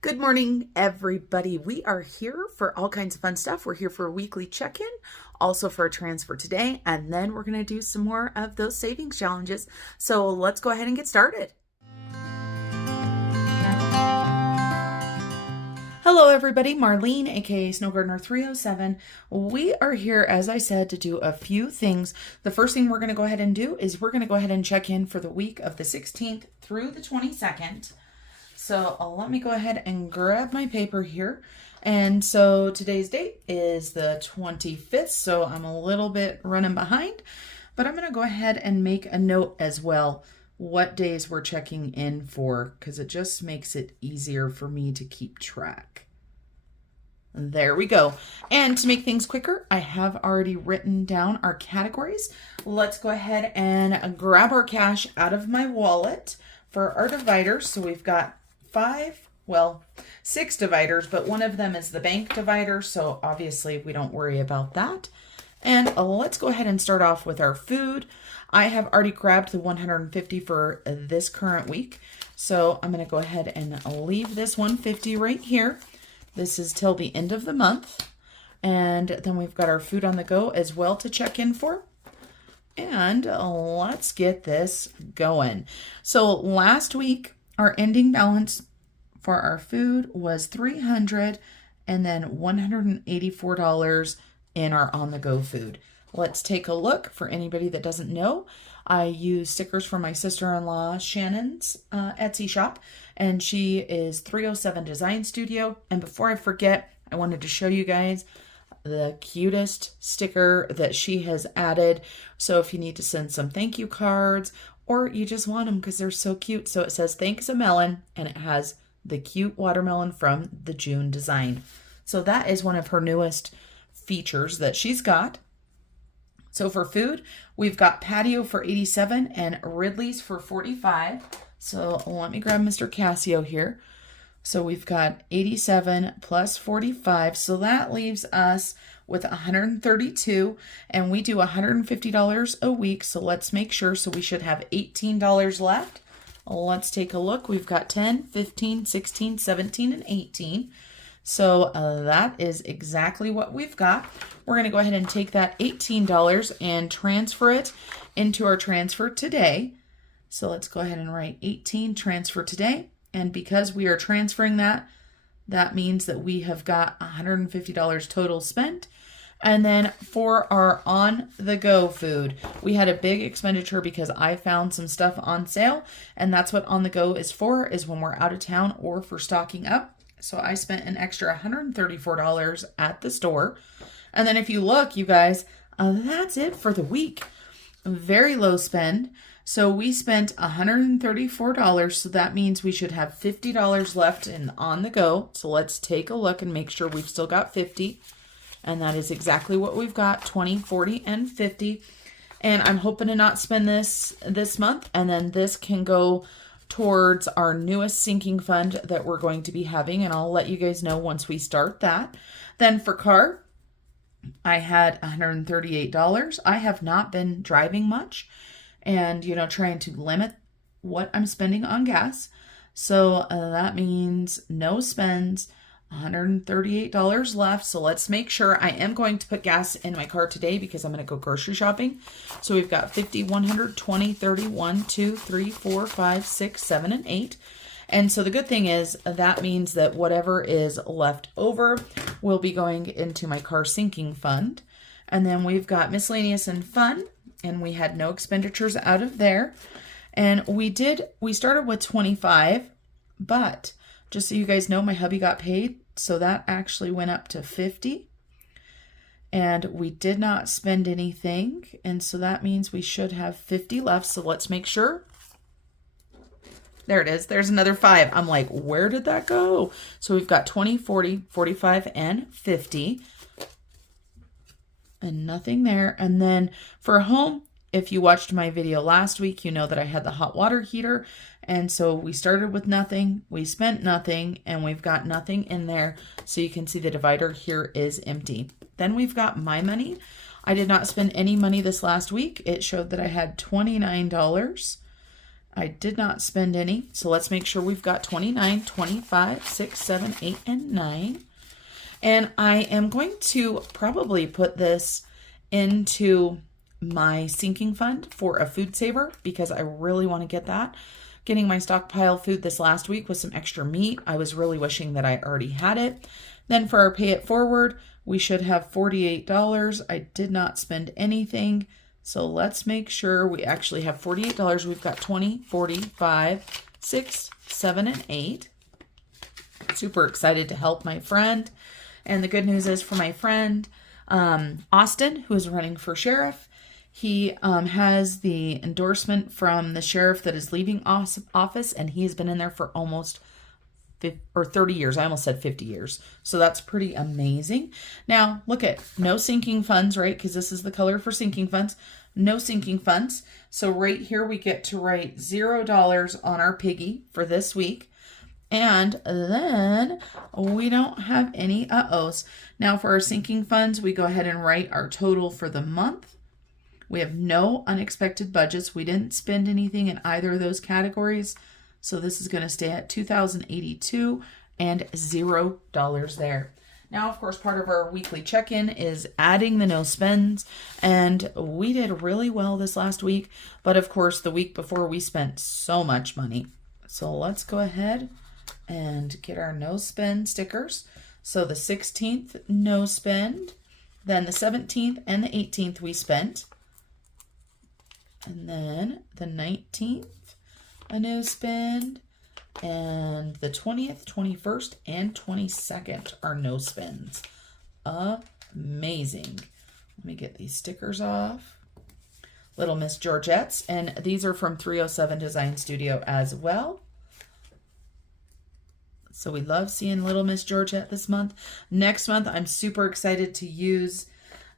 Good morning, everybody. We are here for all kinds of fun stuff. We're here for a weekly check-in, also for a transfer today, and then we're going to do some more of those savings challenges. So let's go ahead and get started. Hello, everybody. Marlene, aka Snow Gardener 307. We are here, as I said, to do a few things. The first thing we're going to go ahead and do is we're going to go ahead and check in for the week of the 16th through the 22nd. So let me go ahead and grab my paper here. And so today's date is the 25th, so I'm a little bit running behind, but I'm going to go ahead and make a note as well what days we're checking in for, because it just makes it easier for me to keep track. There we go. And to make things quicker, I have already written down our categories. Let's go ahead and grab our cash out of my wallet for our dividers. So we've got six dividers, but one of them is the bank divider, so obviously we don't worry about that. And let's go ahead and start off with our food. I have already grabbed the 150 for this current week, so I'm going to go ahead and leave this 150 right here. This is till the end of the month. And then we've got our food on the go as well to check in for. And let's get this going. So last week, our ending balance for our food was $300 and then $184 in our on-the-go food. Let's take a look. For anybody that doesn't know, I use stickers from my sister-in-law Shannon's Etsy shop, and she is 307 Design Studio. And before I forget, I wanted to show you guys the cutest sticker that she has added. So if you need to send some thank you cards, or you just want them because they're so cute. So it says, "Thanks a melon," and it has the cute watermelon from the June design. So that is one of her newest features that she's got. So for food, we've got patio for $87 and Ridley's for $45. So let me grab Mr. Casio here. So we've got 87 plus 45. So that leaves us with 132, and we do $150 a week. So let's make sure. So we should have $18 left. Let's take a look. We've got 10, 15, 16, 17, and 18. So that is exactly what we've got. We're going to go ahead and take that $18 and transfer it into our transfer today. So let's go ahead and write 18 transfer today. And because we are transferring that, that means that we have got $150 total spent. And then for our on-the-go food, we had a big expenditure because I found some stuff on sale. And that's what on-the-go is for, is when we're out of town or for stocking up. So I spent an extra $134 at the store. And then if you look, you guys, that's it for the week. Very low spend. So we spent $134, so that means we should have $50 left in on the go. So let's take a look and make sure we've still got 50. And that is exactly what we've got, 20, 40, and 50. And I'm hoping to not spend this month, and then this can go towards our newest sinking fund that we're going to be having, and I'll let you guys know once we start that. Then for car, I had $138. I have not been driving much, and trying to limit what I'm spending on gas. So that means no spends, $138 left. So let's make sure. I am going to put gas in my car today because I'm going to go grocery shopping. So we've got 50, 100, 20, 30, 1, 2, 3, 4, 5, 6, 7, and 8. And so the good thing is that means that whatever is left over will be going into my car sinking fund. And then we've got miscellaneous and fun, and we had no expenditures out of there. And we started with 25, but just so you guys know, my hubby got paid, so that actually went up to 50. And we did not spend anything, and so that means we should have 50 left. So let's make sure. There it is. There's another 5. I'm like, where did that go? So we've got 20, 40, 45, and 50. And nothing there. And then for home, if you watched my video last week, you know that I had the hot water heater. And so we started with nothing, we spent nothing, and we've got nothing in there. So you can see the divider here is empty. Then we've got my money. I did not spend any money this last week. It showed that I had $29. I did not spend any. So let's make sure we've got 29, 25, 6, 7, 8, and 9. And I am going to probably put this into my sinking fund for a food saver because I really want to get that. Getting my stockpile food this last week with some extra meat. I was really wishing that I already had it. Then for our pay it forward, we should have $48. I did not spend anything. So let's make sure we actually have $48. We've got 20, 45, 6, 7, and 8. Super excited to help my friend. And the good news is for my friend, Austin, who is running for sheriff, he has the endorsement from the sheriff that is leaving office, and he has been in there for almost 30 years. I almost said 50 years. So that's pretty amazing. Now, look at no sinking funds, right? Because this is the color for sinking funds. No sinking funds. So right here, we get to write $0 on our piggy for this week. And then we don't have any uh-ohs. Now for our sinking funds, we go ahead and write our total for the month. We have no unexpected budgets. We didn't spend anything in either of those categories. So this is going to stay at $2,082 and $0 there. Now, of course, part of our weekly check-in is adding the no spends. And we did really well this last week. But of course, the week before we spent so much money. So let's go ahead and get our no spend stickers. So the 16th no spend, then the 17th and the 18th we spent, and then the 19th a no spend, and the 20th, 21st, and 22nd are no spends. Amazing. Let me get these stickers off. Little Miss Georgette's, and these are from 307 Design Studio as well. So we love seeing Little Miss Georgette this month. Next month, I'm super excited to use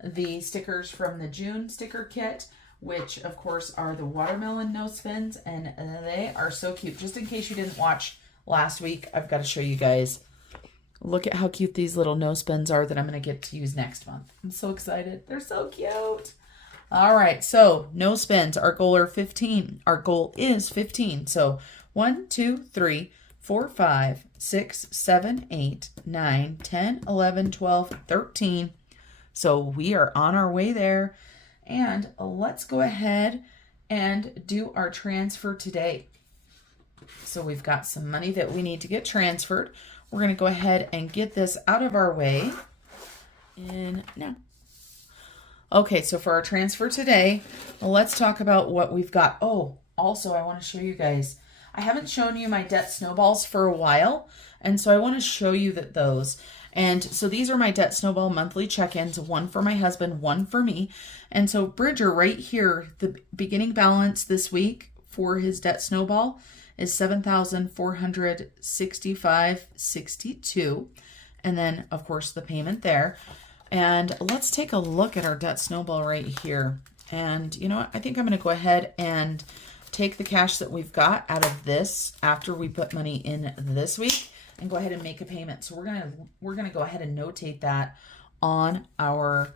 the stickers from the June sticker kit, which of course are the watermelon no spins, and they are so cute. Just in case you didn't watch last week, I've got to show you guys. Look at how cute these little no spins are that I'm going to get to use next month. I'm so excited. They're so cute. All right, so no spins. Our goal are 15. Our goal is 15. So 1, 2, 3, 4, 5, 6, 7, 8, 9, 10, 11, 12, 13. So we are on our way there. And let's go ahead and do our transfer today. So we've got some money that we need to get transferred. We're going to go ahead and get this out of our way. And now. Okay, so for our transfer today, let's talk about what we've got. Oh, also I want to show you guys. I haven't shown you my debt snowballs for a while, and so I want to show you those. And so these are my debt snowball monthly check-ins, one for my husband, one for me. And so Bridger right here, the beginning balance this week for his debt snowball is $7,465.62. And then of course the payment there. And let's take a look at our debt snowball right here. And you know what? I think I'm going to go ahead and take the cash that we've got out of this after we put money in this week and go ahead and make a payment. So we're gonna go ahead and notate that on our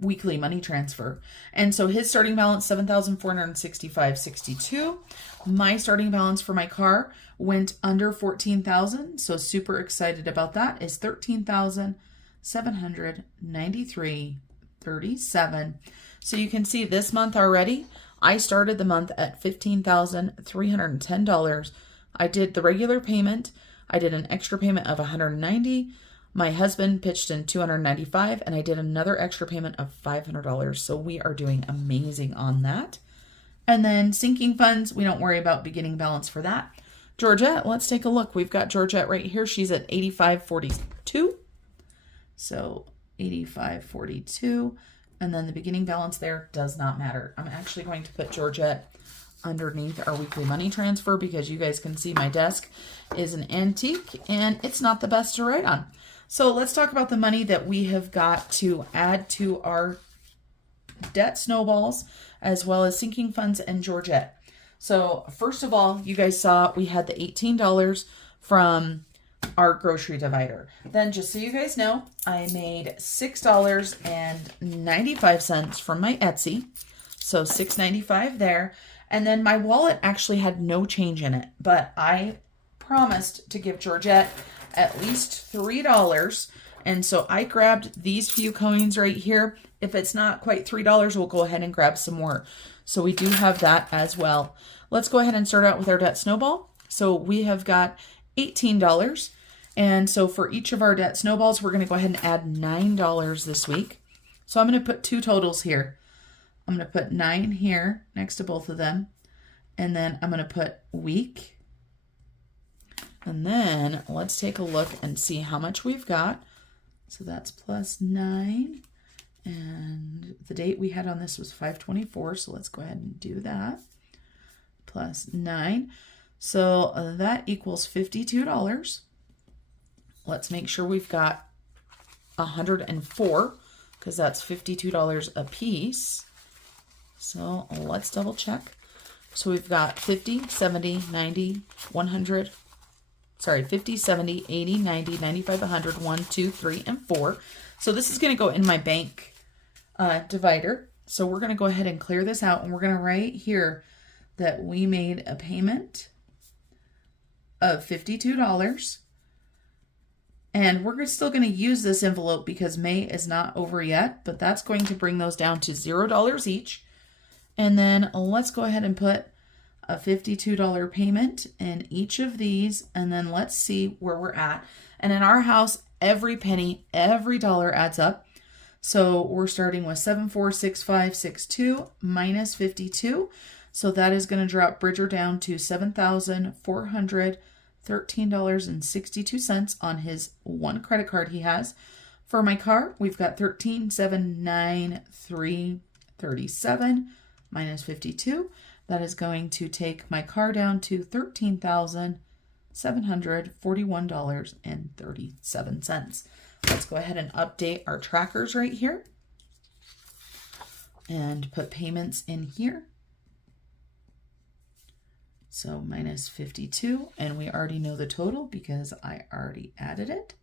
weekly money transfer. And so his starting balance, $7,465.62. My starting balance for my car went under $14,000. So super excited about that, is $13,793.37. So you can see this month already, I started the month at $15,310. I did the regular payment. I did an extra payment of $190. My husband pitched in $295, and I did another extra payment of $500. So we are doing amazing on that. And then sinking funds, we don't worry about beginning balance for that. Georgette, let's take a look. We've got Georgette right here. She's at $85.42. So $85.42. And then the beginning balance there does not matter. I'm actually going to put Georgette underneath our weekly money transfer because you guys can see my desk is an antique and it's not the best to write on. So let's talk about the money that we have got to add to our debt snowballs as well as sinking funds and Georgette. So first of all, you guys saw we had the $18 from our grocery divider. Then just so you guys know, I made $6.95 from my Etsy. So $6.95 there. And then my wallet actually had no change in it, but I promised to give Georgette at least $3. And so I grabbed these few coins right here. If it's not quite $3, we'll go ahead and grab some more. So we do have that as well. Let's go ahead and start out with our debt snowball. So we have got $18. And so for each of our debt snowballs, we're going to go ahead and add $9 this week. So I'm going to put two totals here. I'm going to put 9 here next to both of them. And then I'm going to put week. And then let's take a look and see how much we've got. So that's plus 9. And the date we had on this was 5/24. So let's go ahead and do that. Plus 9. So that equals $52. Let's make sure we've got 104 because that's $52 a piece. So let's double check. So we've got 50, 70, 90, 100. Sorry, 50, 70, 80, 90, 95, 100, 1, 2, 3, and 4. So this is going to go in my bank divider. So we're going to go ahead and clear this out. And we're going to write here that we made a payment of $52. And we're still going to use this envelope because May is not over yet. But that's going to bring those down to $0 each. And then let's go ahead and put a $52 payment in each of these. And then let's see where we're at. And in our house, every penny, every dollar adds up. So we're starting with 746562 minus 52. So that is going to drop Bridger down to $7,413.62 on his one credit card he has. For my car, we've got $13,793.37 minus 52. That is going to take my car down to $13,741.37. Let's go ahead and update our trackers right here and put payments in here. So minus 52, and we already know the total because I already added it.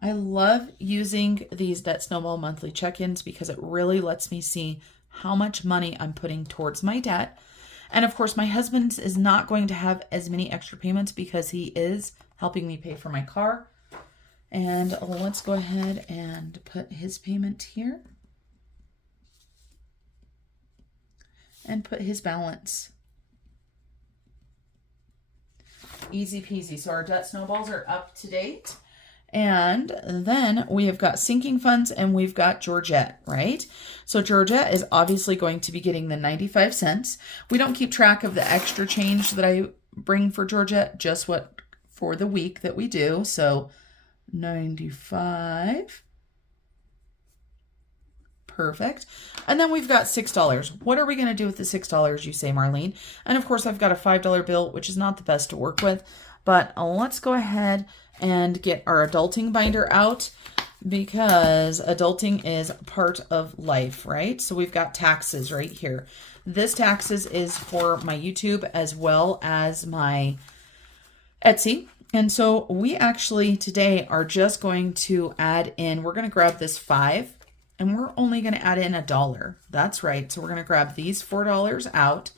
I love using these Debt Snowball monthly check-ins because it really lets me see how much money I'm putting towards my debt. And of course, my husband is not going to have as many extra payments because he is helping me pay for my car. And let's go ahead and put his payment here. And put his balance. Easy peasy. So our debt snowballs are up to date. And then we have got sinking funds and we've got Georgette, right? So Georgette is obviously going to be getting the 95 cents. We don't keep track of the extra change that I bring for Georgette, just what for the week that we do. So 95. Perfect. And then we've got $6. What are we going to do with the $6, you say, Marlene? And of course, I've got a $5 bill, which is not the best to work with. But let's go ahead and get our adulting binder out because adulting is part of life, right? So we've got taxes right here. This taxes is for my YouTube as well as my Etsy. And so we actually today are just going to add in, we're going to grab this 5 and we're only going to add in $1. That's right. So we're going to grab these $4 out.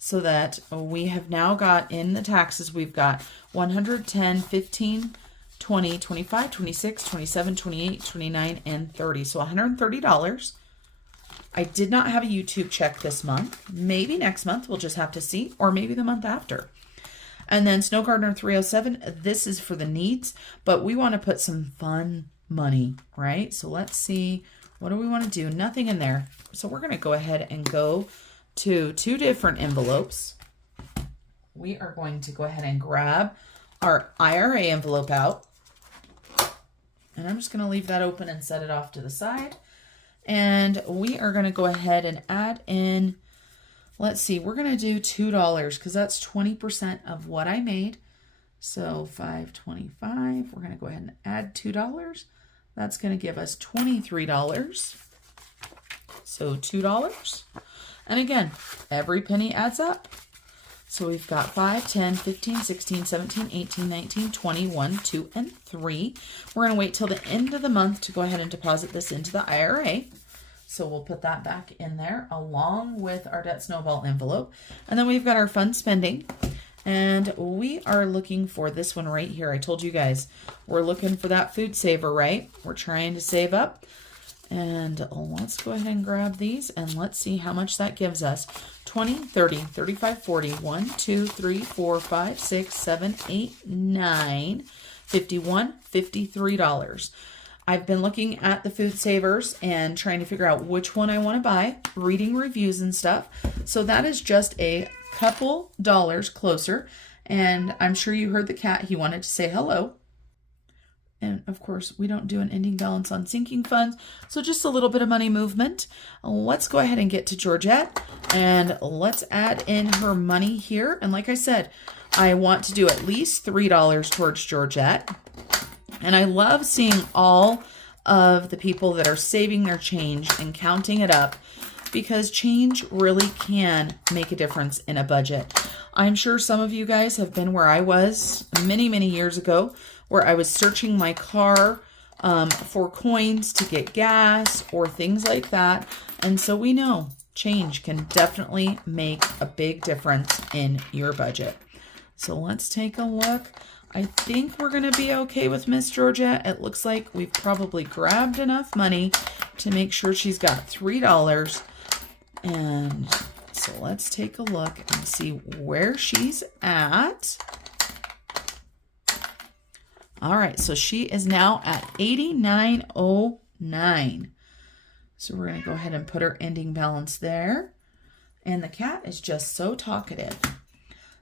So that we have now got in the taxes, we've got 110, 15, 20, 25, 26, 27, 28, 29, and 30. So $130. I did not have a YouTube check this month. Maybe next month, we'll just have to see, or maybe the month after. And then Snow Gardener 307, this is for the needs, but we want to put some fun money, right? So let's see, what do we want to do? Nothing in there. So we're going to go ahead and go to 2 different envelopes. We are going to go ahead and grab our IRA envelope out. And I'm just going to leave that open and set it off to the side. And we are going to go ahead and add in, let's see, we're going to do $2 because that's 20% of what I made. So $5.25, we're going to go ahead and add $2. That's going to give us $23. So $2. And again, every penny adds up. So we've got 5, 10, 15, 16, 17, 18, 19, 20, 1, 2, and 3. We're going to wait till the end of the month to go ahead and deposit this into the IRA. So we'll put that back in there along with our debt snowball envelope. And then we've got our fun spending. And we are looking for this one right here. I told you guys, we're looking for that food saver, right? We're trying to save up. And let's go ahead and grab these and let's see how much that gives us. 20, 30, 35, 40, 1, 2, 3, 4, 5, 6, 7, 8, 9, 51, $53. I've been looking at the food savers and trying to figure out which one I want to buy, reading reviews and stuff. So that is just a couple dollars closer. And I'm sure you heard the cat. He wanted to say hello. And of course, we don't do an ending balance on sinking funds. So just a little bit of money movement. Let's go ahead and get to Georgette and let's add in her money here. And like I said, I want to do at least $3 towards Georgette. And I love seeing all of the people that are saving their change and counting it up, because change really can make a difference in a budget. I'm sure some of you guys have been where I was many, many years ago, where I was searching my car for coins to get gas or things like that. And so we know change can definitely make a big difference in your budget. So let's take a look. I think we're going to be okay with Miss Georgette. It looks like we've probably grabbed enough money to make sure she's got $3. And so let's take a look and see where she's at. All right, so she is now at $89.09. So we're going to go ahead and put her ending balance there. And the cat is just so talkative.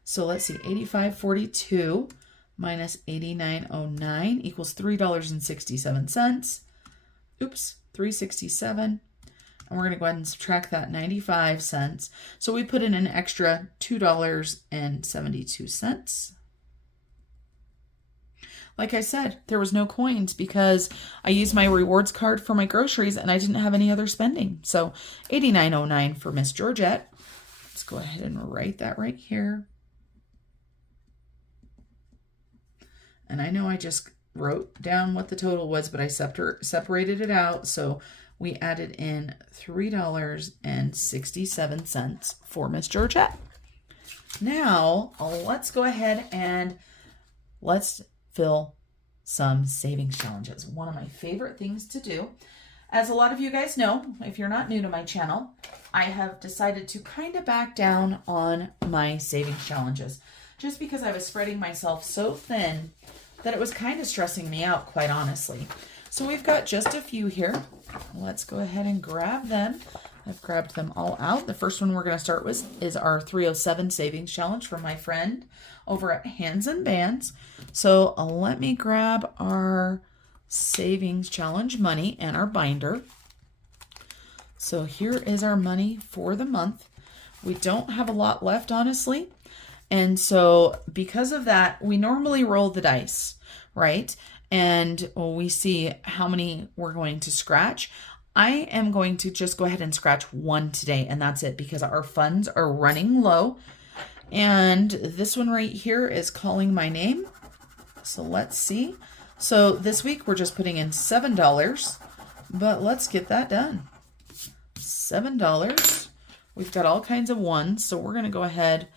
So let's see, $85.42 minus $89.09 equals $3.67. Oops, $3.67. And we're going to go ahead and subtract that 95 cents. So we put in an extra $2.72. Like I said, there was no coins because I used my rewards card for my groceries and I didn't have any other spending. So $89.09 for Miss Georgette. Let's go ahead and write that right here. And I know I just wrote down what the total was, but I separated it out. So we added in $3.67 for Miss Georgette. Now, let's go ahead and let's fill some savings challenges. One of my favorite things to do. As a lot of you guys know, if you're not new to my channel, I have decided to kind of back down on my savings challenges just because I was spreading myself so thin that it was kind of stressing me out, quite honestly. So we've got just a few here. Let's go ahead and grab them. I've grabbed them all out. The first one we're going to start with is our 307 savings challenge from my friend over at Hands and Bands. So let me grab our savings challenge money and our binder. So here is our money for the month. We don't have a lot left, honestly. And so because of that, we normally roll the dice, right? And we see how many we're going to scratch. I am going to just go ahead and scratch one today, and that's it because our funds are running low. And this one right here is calling my name. So let's see. So this week we're just putting in $7, but let's get that done. $7. We've got all kinds of ones, so we're going to go ahead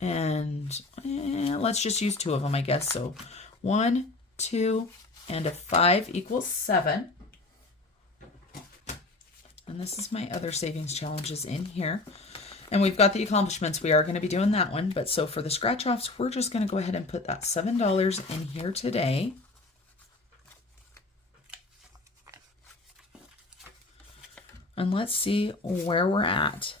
and let's just use two of them, I guess. So 1, 2, and a 5 equals 7. And this is my other savings challenges in here. And we've got the accomplishments. We are going to be doing that one. But so for the scratch offs, we're just going to go ahead and put that $7 in here today. And let's see where we're at.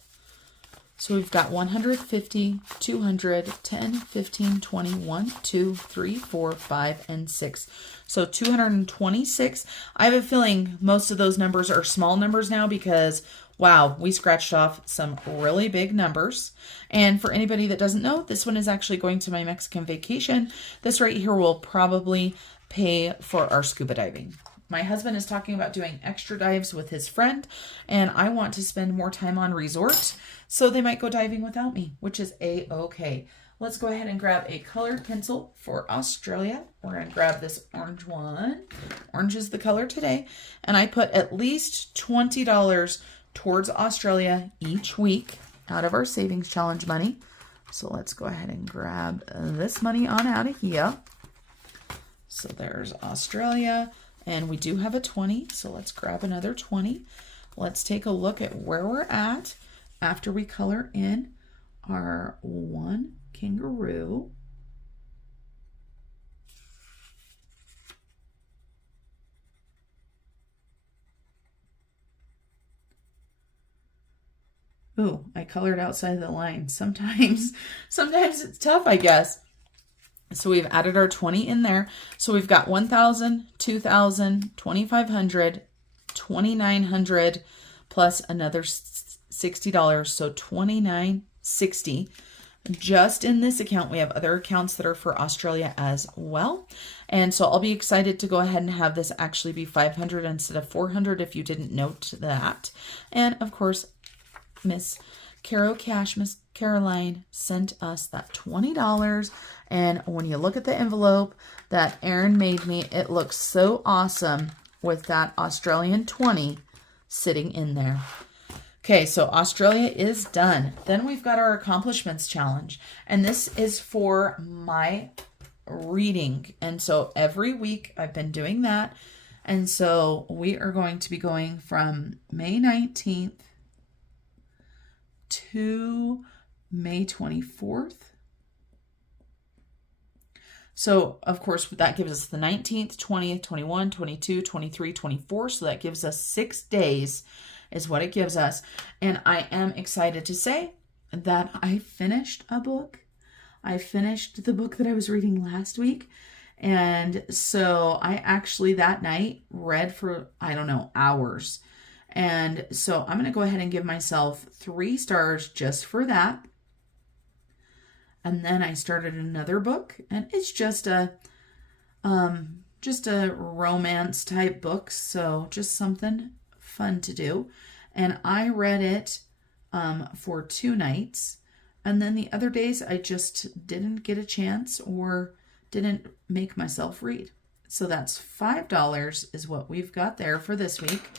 So we've got 150, 200, 10, 15, 20, 1, 2, 3, 4, 5, and 6. So 226. I have a feeling most of those numbers are small numbers now because, wow, we scratched off some really big numbers. And for anybody that doesn't know, this one is actually going to my Mexican vacation. This right here will probably pay for our scuba diving. My husband is talking about doing extra dives with his friend, and I want to spend more time on resort, so they might go diving without me, which is A-okay. Let's go ahead and grab a colored pencil for Australia. We're going to grab this orange one. Orange is the color today. And I put at least $20 towards Australia each week out of our savings challenge money. So let's go ahead and grab this money on out of here. So there's Australia. And we do have a 20. So let's grab another 20. Let's take a look at where we're at after we color in our one kangaroo. Ooh, I colored outside the line. Sometimes it's tough, I guess. So we've added our 20 in there. So we've got 1,000, 2,000, 2,500, 2,900 plus another $60. So $2,960. Just in this account, we have other accounts that are for Australia as well. And so I'll be excited to go ahead and have this actually be 500 instead of 400 if you didn't note that. And of course, Miss Caro Miss Caroline sent us that $20. And when you look at the envelope that Erin made me, it looks so awesome with that Australian 20 sitting in there. Okay, so Australia is done. Then we've got our accomplishments challenge. And this is for my reading. And so every week I've been doing that. And so we are going to be going from May 19th to May 24th. So, of course, that gives us the 19th, 20th, 21, 22, 23, 24. So that gives us 6 days is what it gives us. And I am excited to say that I finished a book. I finished the book that I was reading last week. And so I actually that night read for, I don't know, hours. And so I'm going to go ahead and give myself 3 stars just for that. And then I started another book, and it's just a romance type book. So just something fun to do. And I read it for 2 nights. And then the other days I just didn't get a chance or didn't make myself read. So that's $5 is what we've got there for this week.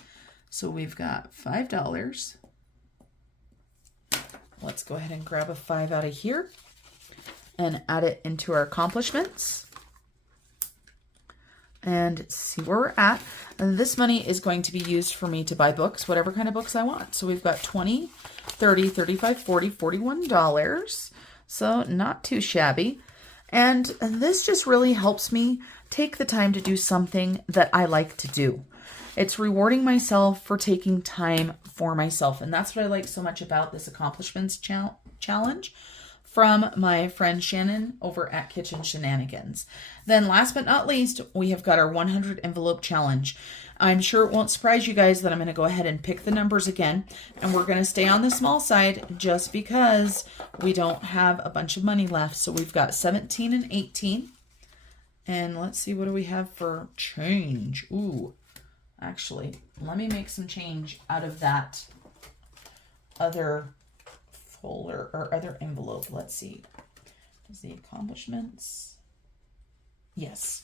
So we've got $5. Let's go ahead and grab a 5 out of here and add it into our accomplishments and see where we're at. And this money is going to be used for me to buy books, whatever kind of books I want. So we've got $20, $30, $35, $40, $41. So not too shabby. And this just really helps me take the time to do something that I like to do. It's rewarding myself for taking time for myself. And that's what I like so much about this accomplishments challenge from my friend Shannon over at Kitchen Shenanigans. Then last but not least, we have got our 100 envelope challenge. I'm sure it won't surprise you guys that I'm going to go ahead and pick the numbers again. And we're going to stay on the small side just because we don't have a bunch of money left. So we've got 17 and 18. And let's see, what do we have for change? Ooh, actually, let me make some change out of that other folder or other envelope. Let's see. Is the accomplishments? Yes.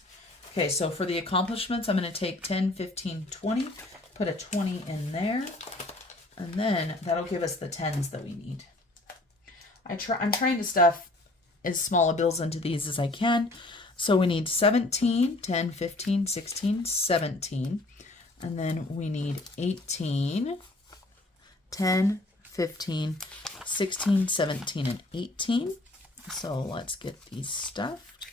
Okay, so for the accomplishments, I'm going to take 10, 15, 20, put a 20 in there, and then that'll give us the 10s that we need. I'm trying to stuff as small a bills into these as I can. So we need 17, 10, 15, 16, 17, and then we need 18, 10, 15, 16, 17, and 18. So let's get these stuffed.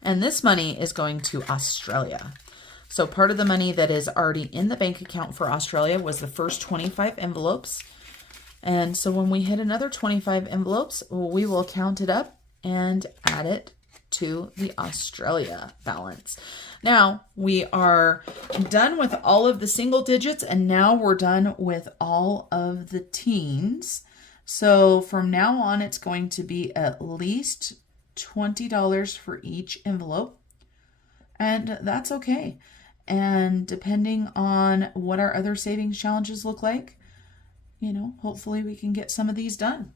And this money is going to Australia. So part of the money that is already in the bank account for Australia was the first 25 envelopes. And so when we hit another 25 envelopes, we will count it up and add it to the Australia balance. Now we are done with all of the single digits, and now we're done with all of the teens. So from now on, it's going to be at least $20 for each envelope, and that's okay. And depending on what our other savings challenges look like, you know, hopefully we can get some of these done.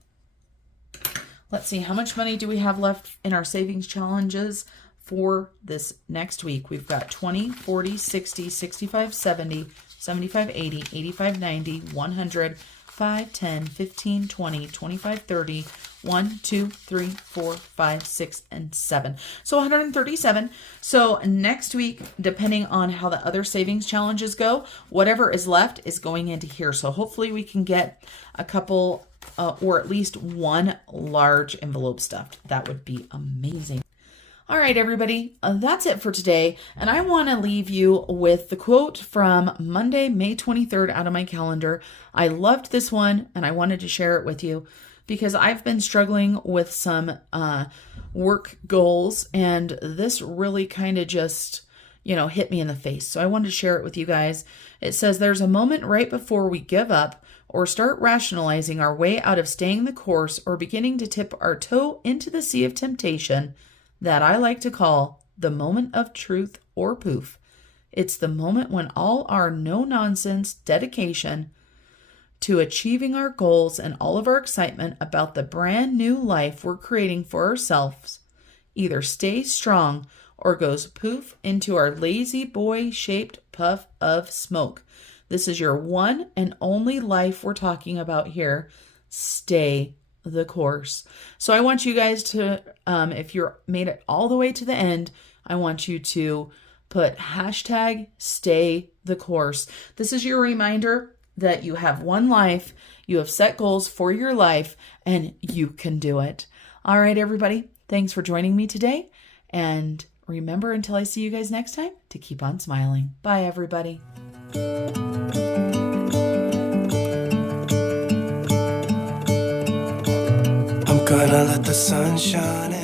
Let's see, how much money do we have left in our savings challenges for this next week? We've got 20, 40, 60, 65, 70, 75, 80, 85, 90, 100, 5, 10, 15, 20, 25, 30, 1, 2, 3, 4, 5, 6, and 7. So 137. So next week, depending on how the other savings challenges go, whatever is left is going into here. So hopefully we can get a couple or at least one large envelope stuffed. That would be amazing. All right, everybody, that's it for today. And I want to leave you with the quote from Monday, May 23rd out of my calendar. I loved this one and I wanted to share it with you because I've been struggling with some work goals, and this really kind of just, hit me in the face. So I wanted to share it with you guys. It says, there's a moment right before we give up or start rationalizing our way out of staying the course or beginning to tip our toe into the sea of temptation that I like to call the moment of truth or poof. It's the moment when all our no-nonsense dedication to achieving our goals and all of our excitement about the brand new life we're creating for ourselves either stays strong or goes poof into our lazy boy-shaped puff of smoke. This is your one and only life we're talking about here. Stay the course. So I want you guys to, if you're made it all the way to the end, I want you to put hashtag stay the course. This is your reminder that you have one life, you have set goals for your life, and you can do it. All right, everybody, thanks for joining me today. And remember, until I see you guys next time, to keep on smiling. Bye, everybody. Gonna let the sun shine in.